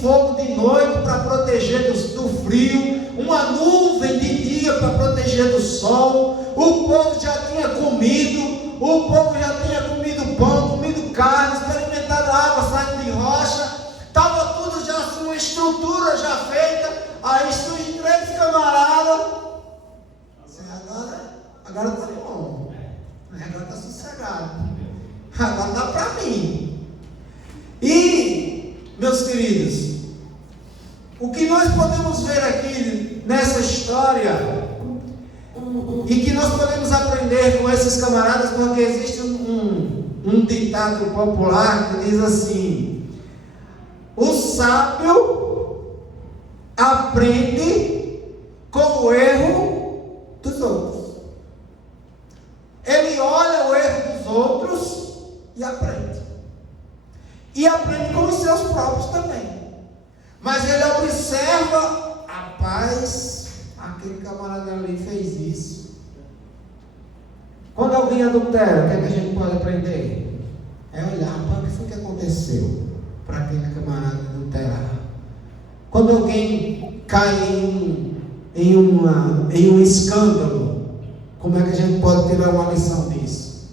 fogo de noite para proteger do frio, uma nuvem de dia para proteger do sol. O povo já tinha comido, pão, comido carne, experimentado água saindo de rocha, estava tudo já assim, uma estrutura já feita. Aí surgem 3 camaradas, assim, agora está bom, agora está sossegado, agora dá para mim. E, meus queridos, o que nós podemos ver aqui nessa história, e que nós podemos aprender com esses camaradas, porque existe um ditado popular que diz assim: o sábio aprende com o erro dos outros. Ele olha o erro dos outros e aprende. E aprende com os seus próprios também. Mas ele observa: rapaz, aquele camarada ali fez isso. Quando alguém adultera, o que é que a gente pode aprender? É olhar para o que foi que aconteceu para aquele camarada adulterar. Quando alguém cai em um escândalo, como é que a gente pode tirar uma lição disso?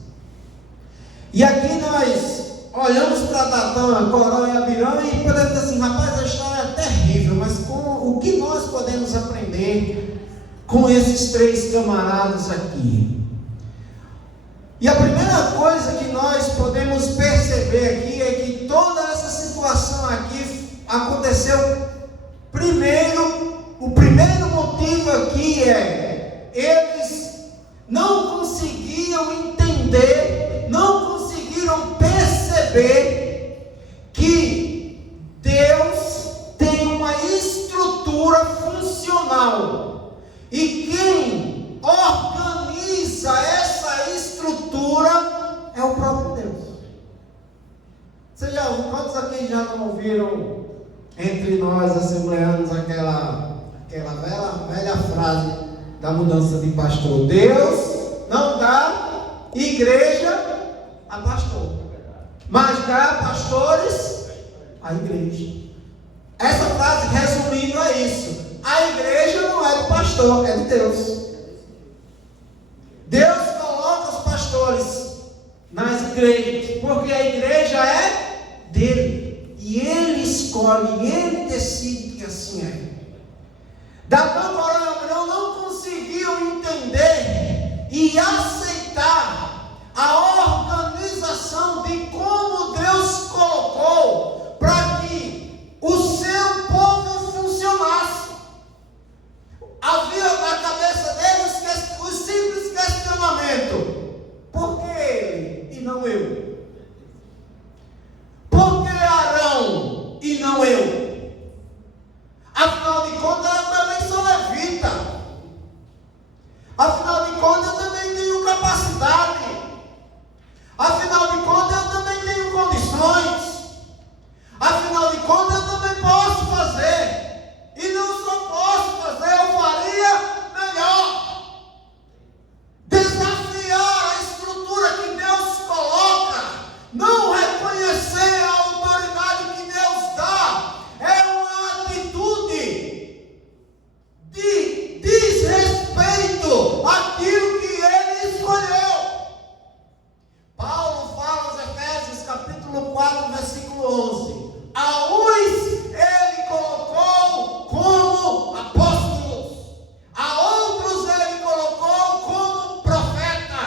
E aqui nós olhamos para Datã, Corã e Abirã e podemos dizer assim: rapaz, a história é terrível, mas o que nós podemos aprender com esses 3 camaradas aqui? E a primeira coisa que nós podemos perceber aqui é que toda essa situação aqui aconteceu primeiro. O primeiro motivo aqui é: eles não conseguiam entender, não conseguiram perceber que Deus tem uma estrutura funcional, e quem organiza essa estrutura é o próprio Deus. Você já ouviu? Quantos aqui já não ouviram entre nós assembleanos aquela velha frase da mudança de pastor? Deus não dá igreja a pastor, mas dá pastores à igreja. Essa frase, resumindo, é isso: a igreja não é do pastor, é de Deus. Deus coloca os pastores nas igrejas, porque a igreja é dele, e ele escolhe, e ele decide que assim é. Datã, Corã e Abirã não conseguiam entender e aceitar a organização de como Deus colocou para que o seu povo funcionasse. Havia na cabeça deles o simples questionamento: por que ele e não eu? Por que Arão e não eu? Afinal de contas, eu também sou levita. Afinal de contas, eu também tenho capacidade. Afinal de contas, eu também tenho condições. Afinal de contas, eu também posso fazer. E não só posso fazer, eu faria melhor. Desafiar a estrutura que Deus coloca, não reconhecer a autoridade que Deus dá, é uma atitude de desrespeito àquilo que Ele escolheu. Paulo fala aos Efésios, capítulo 4, versículo 11: a uns Ele colocou como apóstolos, a outros Ele colocou como profeta,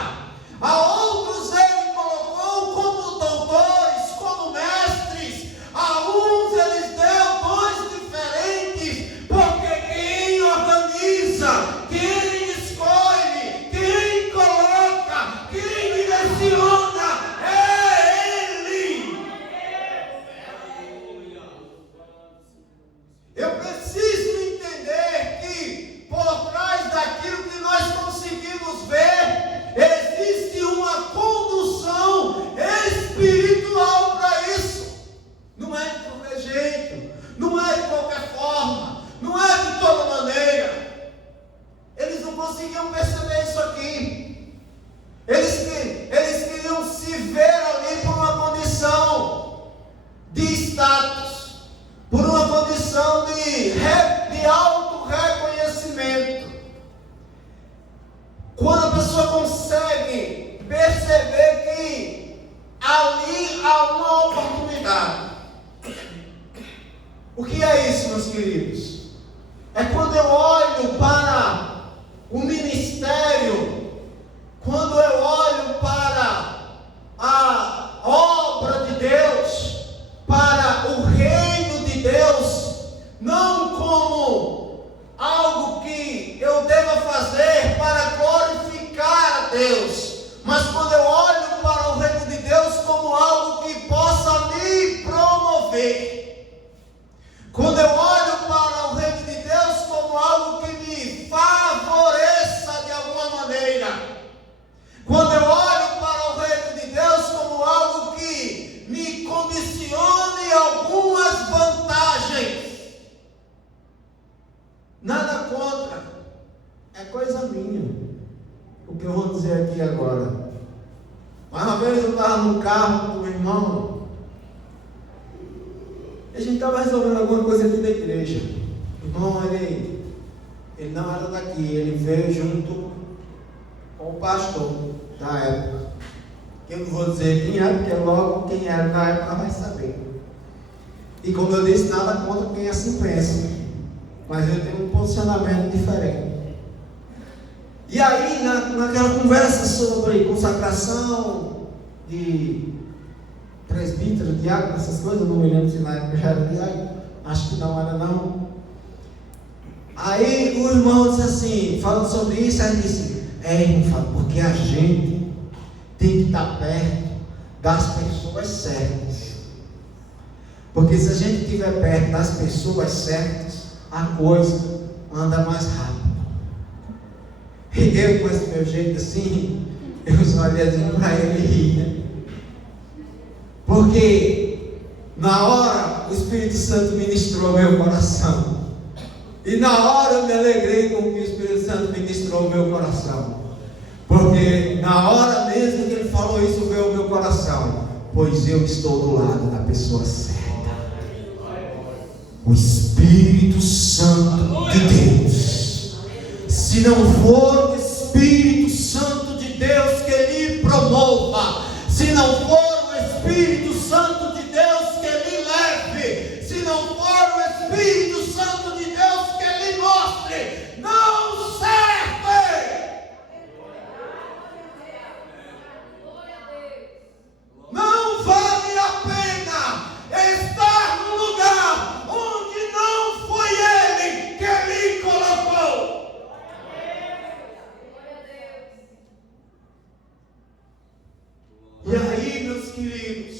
a outros Ele colocou como doutores, como mestres, a uns Ele deu dons diferentes, porque quem organiza, quem escolhe, quem coloca, quem direciona é Ele. Eu preciso entender que por trás daquilo que nós conseguimos ver, existe uma condução espiritual para isso. Não é de qualquer jeito, não é de qualquer forma, não é de toda maneira. Eles não conseguiam perceber isso aqui. Eles queriam se ver ali por uma condição de status, por uma O que é isso, meus queridos? É quando eu olho para o ministério, quando eu olho para a obra de Deus, para o reino de Deus, não como algo que eu deva fazer para glorificar a Deus, mas quando eu olho para o reino de Deus como algo que possa me promover. Quando eu olho para o reino de Deus como algo que me favoreça de alguma maneira. Quando eu olho para o reino de Deus como algo que me condicione algumas vantagens. Nada contra. É coisa minha. O que eu vou dizer aqui agora. Uma vez eu estava no carro com o irmão. A gente estava resolvendo alguma coisa aqui da igreja. O irmão, ele não era daqui, ele veio junto com o pastor da época. Eu não vou dizer quem era, porque logo quem era na época vai saber. E como eu disse, nada contra quem assim pensa, mas eu tenho um posicionamento diferente. E aí, naquela conversa sobre consagração de presbítero, diácono, essas coisas, eu não me lembro se na época já era diácono, acho que não era não. Aí o irmão disse assim, falando sobre isso, aí disse, irmão, porque a gente tem que estar perto das pessoas certas. Porque se a gente estiver perto das pessoas certas, a coisa anda mais rápido. E eu, com esse meu jeito assim, eu só olhei assim para ele e ria. Porque na hora o Espírito Santo ministrou ao meu coração. E na hora eu me alegrei com o que o Espírito Santo ministrou ao meu coração. Porque na hora mesmo que ele falou isso, veio ao meu coração. Pois eu estou do lado da pessoa certa. O Espírito Santo de Deus. Se não for o Espírito Santo de Deus que lhe promova, se não for o Espírito Santo de Deus que lhe leve, se não for o Espírito Santo de Deus que lhe mostre, não serve. Não vale a pena estar no lugar onde não foi Ele que lhe colocou. E aí, meus queridos,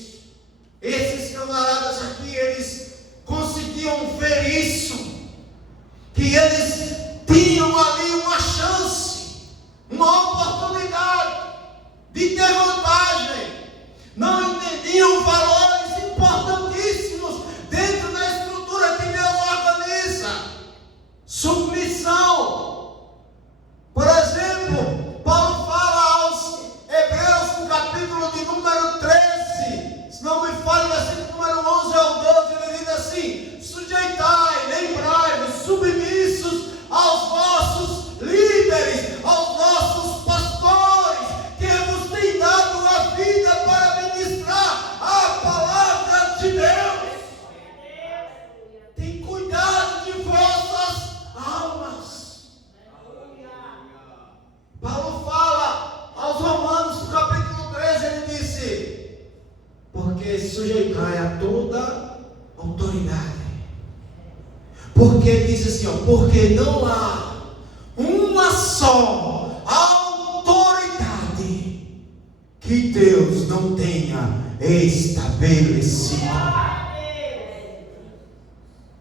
esses camaradas aqui, eles conseguiam ver isso, que eles tinham ali uma chance, uma oportunidade de ter vantagem. Não entendiam valores importantíssimos dentro da estrutura que Deus organiza. Submissão. Por exemplo, Paulo fala aos Hebreus, no capítulo de número 13, se não me falha, versículo número 11 ao 12, ele diz assim: sujeitai, lembrai-vos, submissos aos vossos líderes, aos vossos pastores, que vos têm dado a vida para ministrar a palavra de Deus. Tem cuidado de vossas almas. Paulo fala aos Romanos, no capítulo 13, ele disse: porque sujeitai a toda autoridade. Porque ele diz assim, porque não há uma só autoridade que Deus não tenha estabelecido.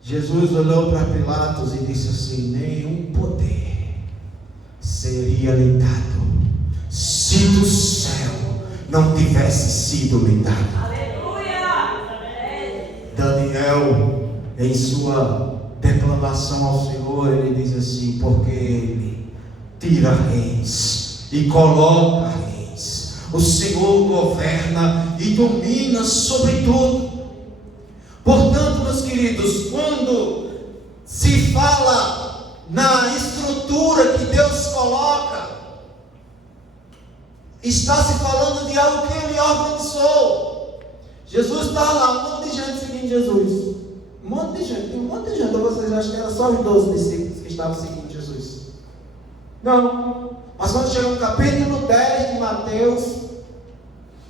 Jesus olhou para Pilatos e disse assim: nenhum poder seria lhe dado se do céu não tivesse sido lhe dado. Daniel, em sua declamação ao Senhor, ele diz assim: porque Ele tira reis e coloca reis, o Senhor governa e domina sobre tudo. Portanto, meus queridos, quando se fala na estrutura que Deus coloca, está se falando de algo que Ele organizou. Jesus está lá, um monte de gente seguindo Jesus. Um monte de gente, tem um monte de gente. Ou vocês acham que eram só os 12 discípulos que estavam seguindo Jesus? Não. Mas quando chega no capítulo 10 de Mateus,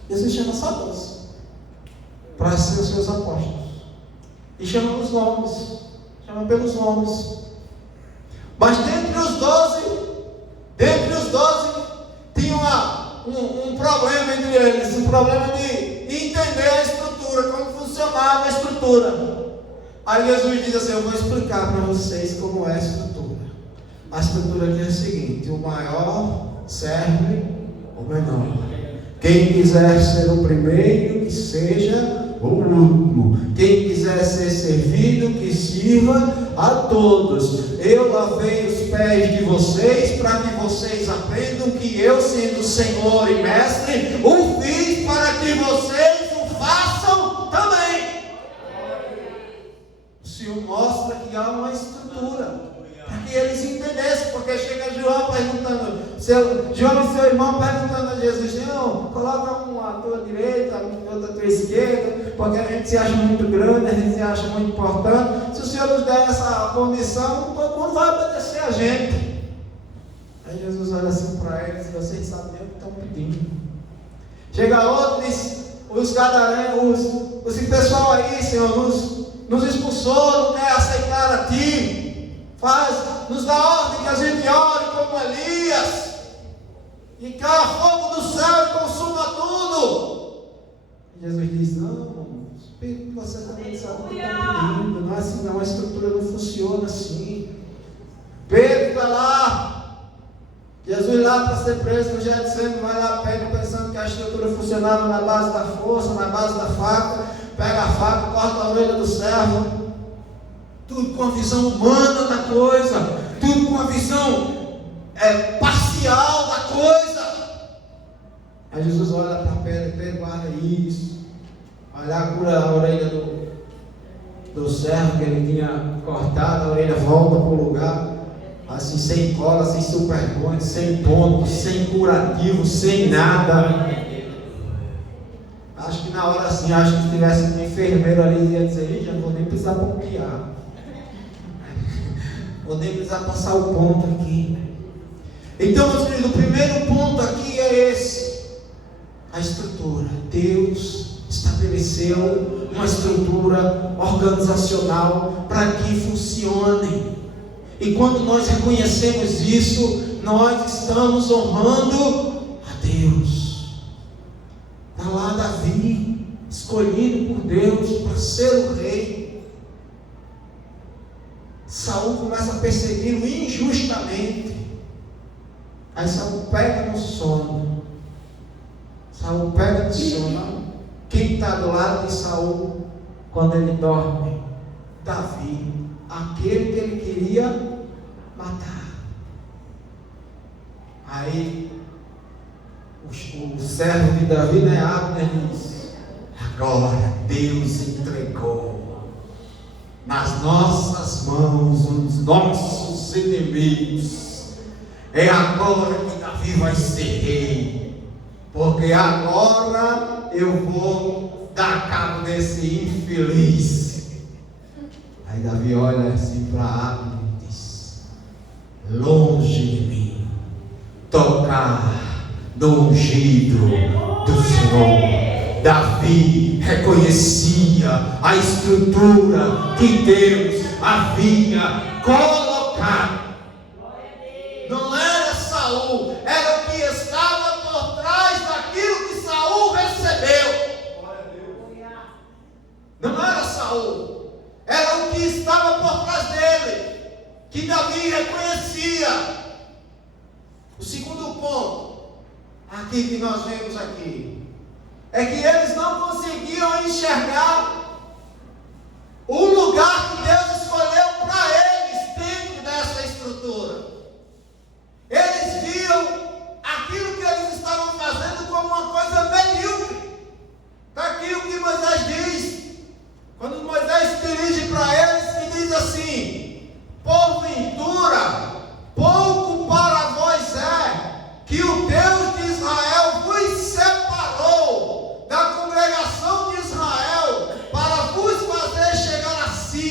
Jesus chama só 12 para ser os seus apóstolos. E chama os nomes. Chama pelos nomes. Mas dentre os 12, tinha um problema entre eles. Um problema de entender a estrutura, como funcionava a estrutura. Aí Jesus diz assim: eu vou explicar para vocês como é a estrutura. A estrutura aqui é a seguinte: o maior serve o menor. Quem quiser ser o primeiro, que seja o último. Quem quiser ser servido, que sirva a todos. Eu lavei os pés de vocês, para que vocês aprendam que eu, sendo Senhor e Mestre, o fiz para que vocês o façam também. O Senhor mostra que há uma estrutura, para que eles entendessem, porque chega João perguntando, João e seu irmão perguntando a Jesus: Senhor, coloca um à tua direita, outro à tua esquerda, porque a gente se acha muito grande, a gente se acha muito importante. Se o Senhor nos der essa condição, todo mundo vai obedecer a gente. Aí Jesus olha assim para eles: vocês sabem o que estão pedindo. Chega outro e diz: os gadarenos, esse pessoal aí, Senhor, nos expulsou, não quer aceitar a Ti. Nos dá ordem que a gente ore como Elias, e caia fogo do céu e consuma tudo. E Jesus diz: não, Espírito, você também sabe o que está pedindo. Não é assim, não, a estrutura não funciona assim. Pedro está lá, Jesus lá para ser preso no Getsemane, vai lá, Pedro pensando que a estrutura funcionava na base da força, na base da faca, pega a faca, corta a orelha do servo. Tudo com a visão humana da coisa, tudo com a visão parcial da coisa. Aí Jesus olha para Pedro: Pedro, guarda isso. Vai lá, cura a orelha do servo que ele tinha cortado, a orelha volta para o lugar, assim, sem cola, sem superponte, sem ponto, sem curativo, sem nada. Acho que na hora assim, acho que se tivesse um enfermeiro ali, ia dizer: já não vou nem precisar pontear. Vou nem precisar passar o ponto aqui. Então, meus queridos, o primeiro ponto aqui é esse: a estrutura. Deus estabeleceu uma estrutura organizacional para que funcione. E quando nós reconhecemos isso, nós estamos honrando a Deus. Está lá Davi, escolhido por Deus para ser o rei. Saul começa a persegui-lo injustamente. Aí Saul pega no sono. Saul pega no sono. Quem está do lado de Saul quando ele dorme? Davi, aquele que ele queria matar. Aí o servo de Davi, Abner, diz: agora Deus entregou nas nossas mãos os nossos inimigos. É agora que Davi vai ser rei, porque agora eu vou dar cabo desse infeliz. Aí Davi olha assim para Abner e diz: longe de mim tocar no ungido do Senhor. Davi reconhecia a estrutura que Deus havia colocado. Não era Saul, era o que estava por trás daquilo que Saul recebeu. Não era Saul, era o que estava por trás dele, que Davi reconhecia. O segundo ponto aqui que nós vemos aqui é que eles não conseguiam enxergar o lugar que Deus escolheu para eles dentro dessa estrutura. Eles viam aquilo que eles estavam fazendo como uma coisa medíocre. Está aqui o que Moisés diz. Quando Moisés dirige para eles, que diz assim: porventura, pouco para vós é que o Deus de Israel vos separou da congregação de Israel para vos fazer chegar a si.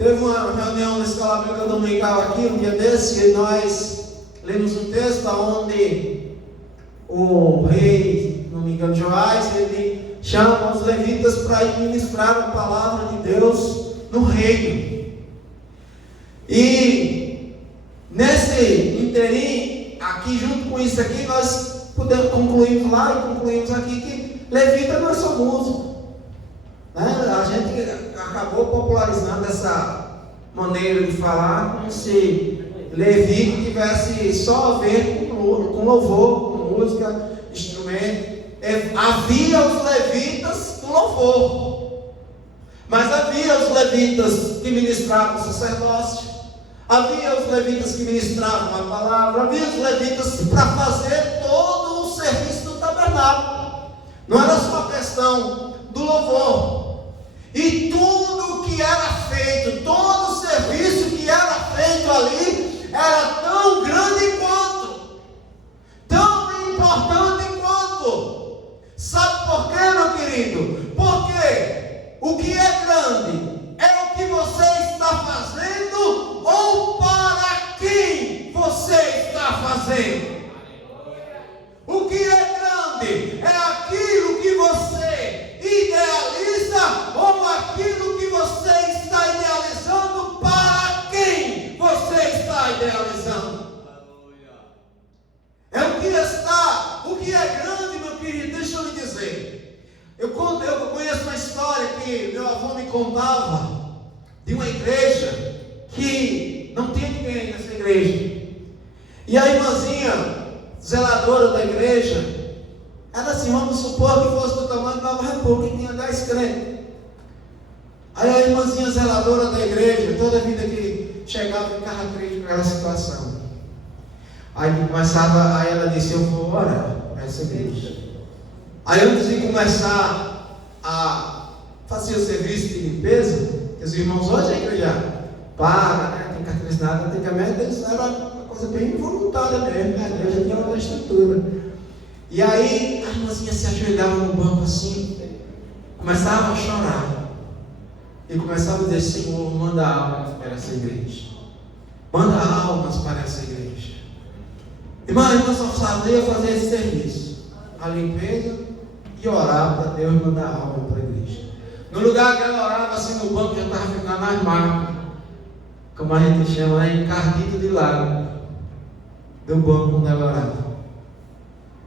Teve uma reunião na escola bíblica dominical aqui, um dia desse, e nós lemos um texto onde o rei, não me engano, Joás, ele chama os levitas para ir ministrar a palavra de Deus no reino. E nesse interim, aqui junto com isso aqui, nós concluímos lá e concluímos aqui que levita não é só músico. A gente acabou popularizando essa maneira de falar como se levita tivesse só a ver com louvor, com música, instrumento. Havia os levitas do louvor, mas havia os levitas que ministravam o sacerdócio, havia os levitas que ministravam a palavra, havia os levitas para fazer todo o serviço do tabernáculo. Não era só a questão do louvor. E tudo que era feito, todo o serviço que era feito ali, era tão grande quanto, tão importante quanto. Sabe por quê, meu querido? Porque o que é grande é o que você está fazendo ou para quem você está fazendo. O que é grande é aquilo que você idealiza ou aquilo que você está idealizando para quem você está idealizando. É o que é grande, meu querido. Deixa eu lhe dizer. Eu conheço uma história que meu avô me contava de uma igreja que não tinha ninguém nessa igreja. E a irmãzinha zeladora da igreja era assim, vamos supor que fosse do tamanho da Nova República, que tinha 10 crentes. Aí a irmãzinha zeladora da igreja, toda a vida que chegava, ficava triste com aquela situação. Aí ela disse, eu vou orar para essa igreja. Aí antes de começar a fazer o serviço de limpeza, que os irmãos hoje a igreja paga, né? Tem carteira assinada, antigamente eles eram uma coisa bem voluntária mesmo, a igreja tinha uma estrutura. E aí a irmãzinha se ajoelhava no banco assim, começava a chorar. E começava a dizer, Senhor, manda almas para essa igreja. Manda almas para essa igreja. Irmã, a irmã só sabia fazer esse serviço. A limpeza e orar para Deus mandar alma para a igreja. No lugar que ela orava assim no banco, já estava ficando as marcas. Como a gente chama, encardida de lago. Do banco onde ela orava.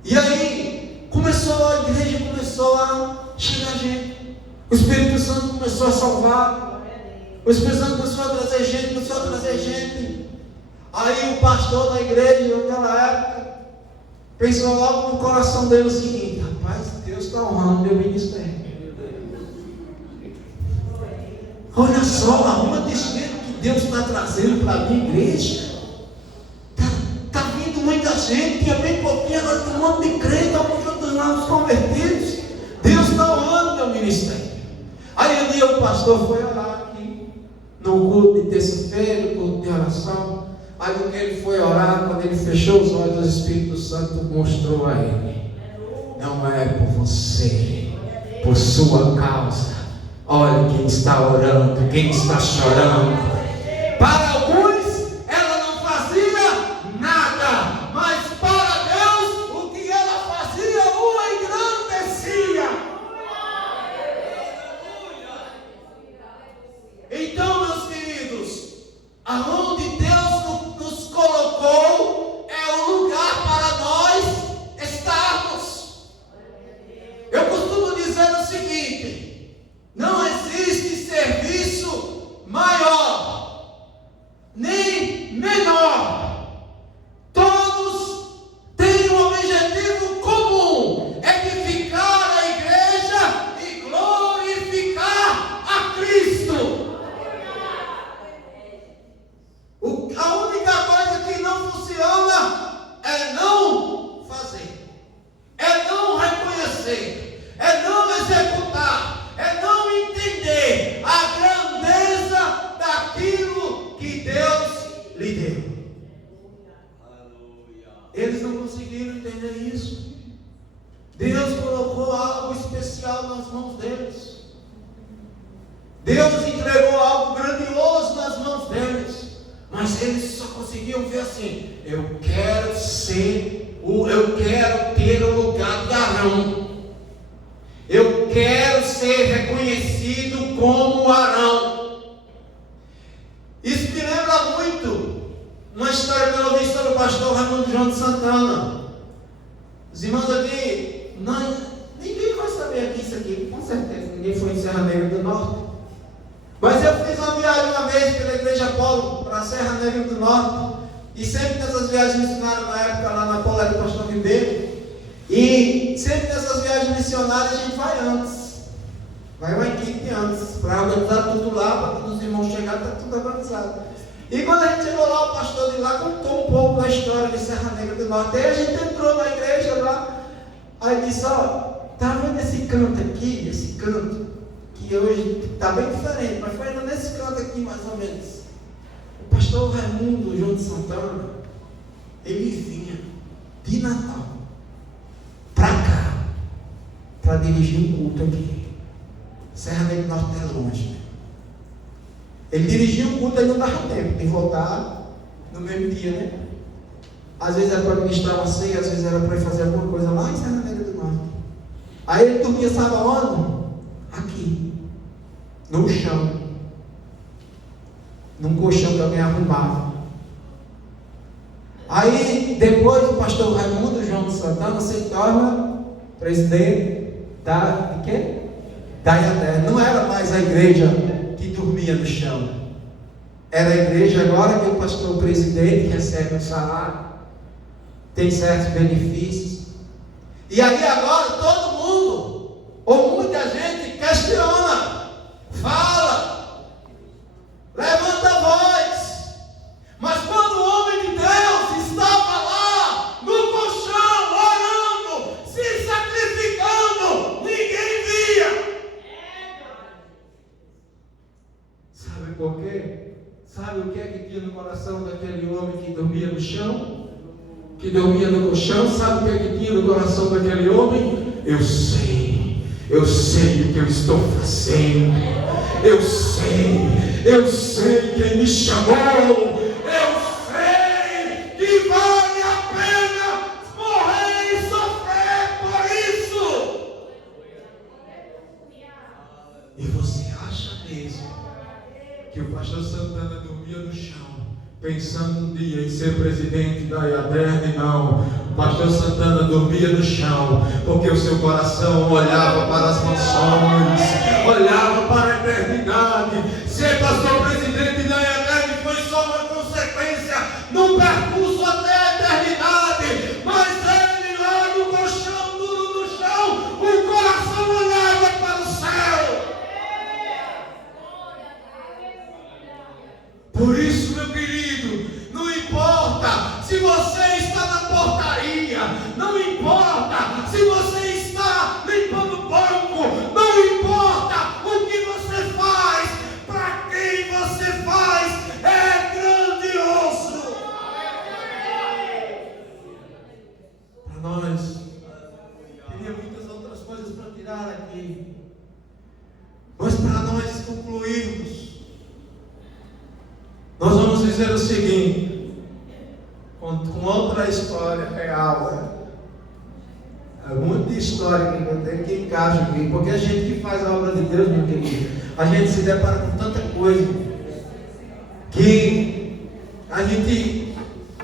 E aí, a igreja começou a chegar gente. O Espírito Santo começou a salvar. O Espírito Santo começou a trazer gente. Aí o pastor da igreja, naquela época, pensou logo no coração dele o seguinte: rapaz, Deus está honrando meu ministério. Olha só, arruma desse jeito que Deus está trazendo para a minha igreja. Está vindo muita gente, tinha bem pouquinho, agora tem um monte de crente, alguns outros novos convertidos. Deus está honrando meu ministério. Aí um dia o pastor foi orar aqui, no culto de terça-feira, culto de oração. Aí quando ele foi orar, quando ele fechou os olhos, o Espírito Santo mostrou a ele: não é por você, por sua causa. Olha quem está orando, quem está chorando. Para alguns, ela não fazia nada, mas para Deus, o que ela fazia o engrandecia. Então, meus queridos, aonde Deus nos colocou é o lugar para nós estarmos. Eu costumo dizer o seguinte: não existe serviço maior nem menor. Todos têm um objetivo comum: edificar a igreja e glorificar a Cristo. A única coisa que não funciona é não fazer, é não reconhecer, é não executar, é não entender a grandeza daquilo que Deus lhe deu. Eles não conseguiram entender isso. Deus colocou algo especial nas mãos deles. Deus entregou algo grandioso Mas eles só conseguiam ver assim: eu quero ter o lugar de Arão. Eu quero ser reconhecido como Arão. Isso me lembra muito uma história que eu ouvi sobre o pastor Raimundo João de Santana. Os irmãos aqui, ninguém vai saber aqui isso aqui, com certeza. Ninguém foi em Serra Negra do Norte. Mas eu fiz uma viagem uma vez pela Igreja Apolo para Serra Negra do Norte. E sempre nessas viagens missionárias, na época lá na Apolo era o pastor Ribeiro. E sempre nessas viagens missionárias a gente vai antes. Vai uma equipe antes, para organizar tudo lá, para quando os irmãos chegarem, está tudo organizado. E quando a gente chegou lá, o pastor de lá contou um pouco da história de Serra Negra do Norte. Aí a gente entrou na igreja lá, aí disse: ó, tá vendo esse canto aqui, esse canto, que hoje está bem diferente, mas foi ainda nesse canto aqui mais ou menos. O pastor Raimundo João de Santana, ele vinha de Natal para cá, para dirigir um culto aqui. Serra Negra do Norte é longe, né? Ele dirigia um culto e não dava tempo de voltar no mesmo dia, né? Às vezes era para ministrar uma ceia, às vezes era para fazer alguma coisa lá em Serra Negra do Norte. Aí ele dormia, sabe aonde? Aqui, no chão, num colchão que alguém arrumava. Aí depois o pastor Raimundo João de Santana se torna presidente da IADER. Não era mais a igreja que dormia no chão. Era a igreja agora que o pastor presidente recebe um salário, tem certos benefícios. E aí agora todo mundo, ou muita gente, questiona, fala, levanta a voz. Mas quando o homem de Deus estava lá no colchão, orando, se sacrificando, ninguém via. Sabe por quê? Sabe o que é que tinha no coração daquele homem que dormia no chão? Que dormia no colchão? Sabe o que é que tinha no coração daquele homem? Eu sei o que eu estou fazendo. Eu sei quem me chamou. Eu sei que vale a pena morrer e sofrer por isso. E você acha mesmo que o pastor Santana dormia no chão, pensando um dia em ser presidente da IADER? Não, o pastor Santana dormia no chão, porque o seu coração olhava para as mansões, olhava para a eternidade. Ser pastor presidente da IADER foi só uma consequência num percurso até a eternidade, mas ele lá no colchão, duro no chão, o coração olhava para o céu. Por isso, meu querido, não importa se você está na portaria, não importa se você está limpando o banco, não importa o que você faz, para quem você faz, é grandioso. Para nós, teria muitas outras coisas para tirar aqui, mas para nós concluirmos, nós vamos dizer o seguinte, com outra história real. É muita história que eu tenho que encaixar aqui, porque a gente que faz a obra de Deus, meu querido, a gente se depara com tanta coisa que a gente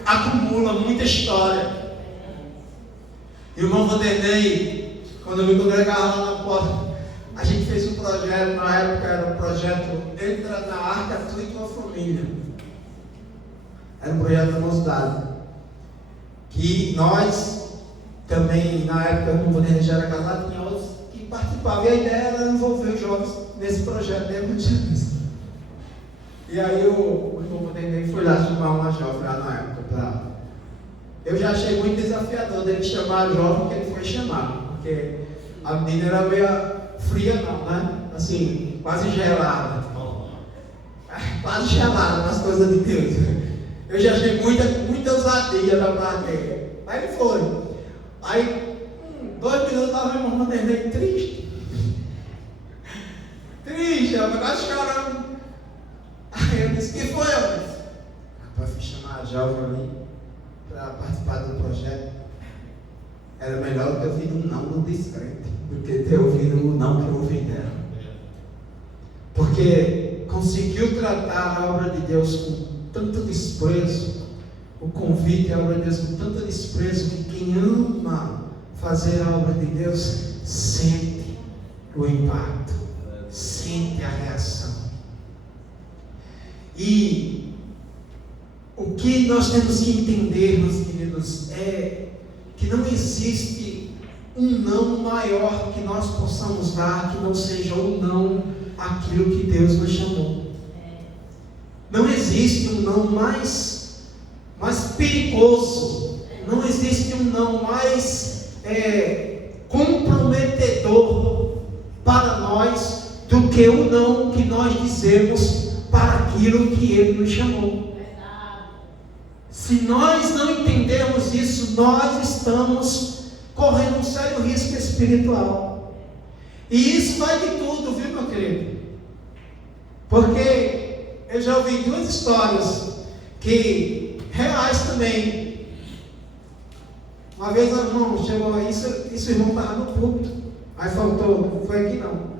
acumula muita história. E o irmão Vanderlei, quando eu me congregava lá na porta, a gente fez um projeto, na época era o projeto Entra na Arca, Tu e Tua Família. Era um projeto da mocidade, que nós também, na época, o Vanderlei já era casado, tinha outros que participavam, e a ideia era envolver os jovens nesse projeto dentro disso. E aí o irmão Vanderlei foi lá chamar uma jovem lá na época. Eu já achei muito desafiador dele chamar a jovem que ele foi chamar, porque a menina era meio fria, não, né? Assim, quase gelada. Quase gelada nas coisas de Deus. Eu já achei muita ousadia da parte dele. Aí ele foi. Aí, 2 minutos, estava o irmão Vanderlei triste. Triste, eu quase chorando. Aí eu disse: que foi, eu disse: Para chamar a jovem ali para participar do projeto. Era melhor ter ouvido um não do descrente do que ter ouvido um não que eu ouvi dela. Porque conseguiu tratar a obra de Deus com tanto desprezo, o convite à obra de Deus com tanto desprezo, que quem ama fazer a obra de Deus sente o impacto, sente a reação. E o que nós temos que entender, meus queridos, é que não existe um não maior que nós possamos dar, que não seja o não aquilo que Deus nos chamou. Não existe um não mais perigoso, não existe um não mais comprometedor para nós do que o não que nós dizemos para aquilo que Ele nos chamou. Se nós não entendermos isso, nós estamos correndo um sério risco espiritual. E isso vai de tudo, viu, meu querido? Porque eu já ouvi duas histórias que reais também. Uma vez o irmão chegou a isso o irmão estava no púlpito. Aí faltou, não foi aqui não.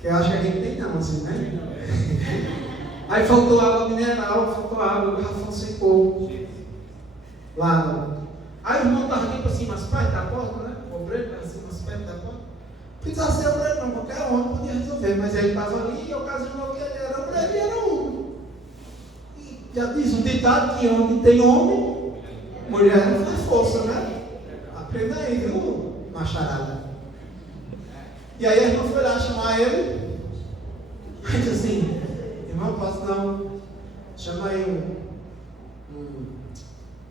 Que eu acho que a gente tem não, assim, né? Aí faltou água mineral, faltou água, o garrafão secou. Lá não. Aí o irmão estava tipo assim, mas perto da porta, né? O obreiro estava assim, mas perto da porta. Não precisava ser obreiro não, qualquer homem podia resolver. Mas ele estava ali e ocasionou que ele era obreiro e era homem. E já diz um ditado que onde tem homem, mulher não faz força, né? Aprenda aí, viu, macharada? E aí a irmã foi lá chamar ele. Aí disse assim, irmão, posso não? Chama aí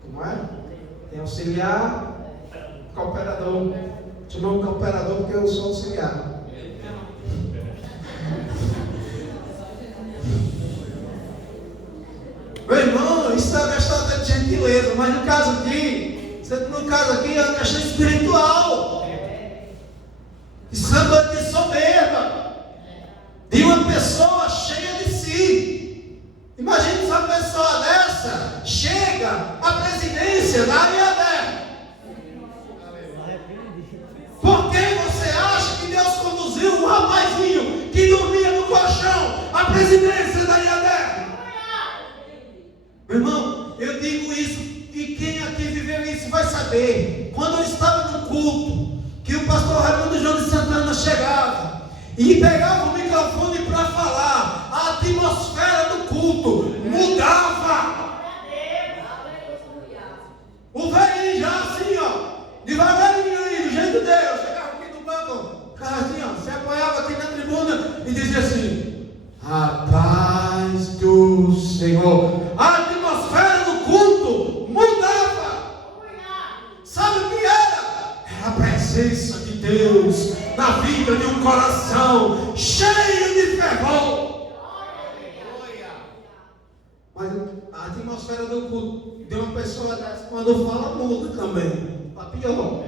como é? Tem auxiliar, cooperador. Chama um cooperador porque eu sou auxiliar. Meu irmão, isso é uma questão de gentileza, mas no caso aqui é uma questão espiritual. Isso é uma de soberba, de uma pessoa cheia de si. Imagina se uma pessoa dessa chega à presidência da IADER. Por que você acha que Deus conduziu um rapazinho que dormia no colchão à presidência da IADER? Meu irmão, eu digo isso, e quem aqui viveu isso vai saber. Quando eu estava no culto, que o pastor Raimundo João de Santana chegava e pegava o microfone para falar, a atmosfera do culto mudava. O velhinho já assim, ó, devagarinho aí, do jeito de Deus, chegava aqui no banco, o cara assim, ó, se apoiava aqui na tribuna e dizia assim: a paz do Senhor. A atmosfera do culto mudava. Sabe o que era? Era a presença de Deus na vida de um coração cheio de fervor. Mas a atmosfera do culto de uma pessoa dessa, quando fala, muda também. Para pior.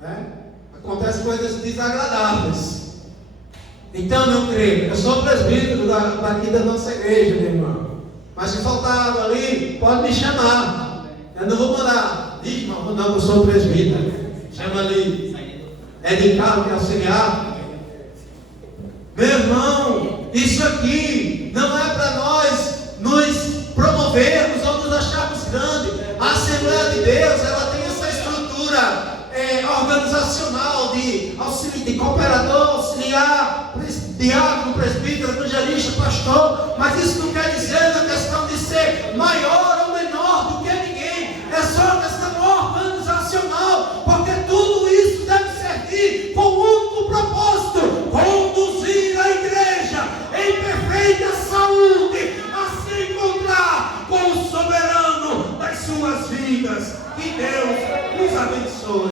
Né? Acontecem coisas desagradáveis. Então, meu querido, eu sou presbítero daqui da nossa igreja, meu irmão. Mas se faltar água ali, pode me chamar. Eu não vou mandar. Diz, irmão, não, eu sou presbítero. Chama ali. É de carro que é auxiliar. Meu irmão, isso aqui não é para nós nos promovermos ou nos acharmos grandes. A Assembleia de Deus, ela tem essa estrutura organizacional de cooperador, auxiliar, diácono, presbítero, evangelista, pastor. Mas isso não quer dizer na questão de ser maior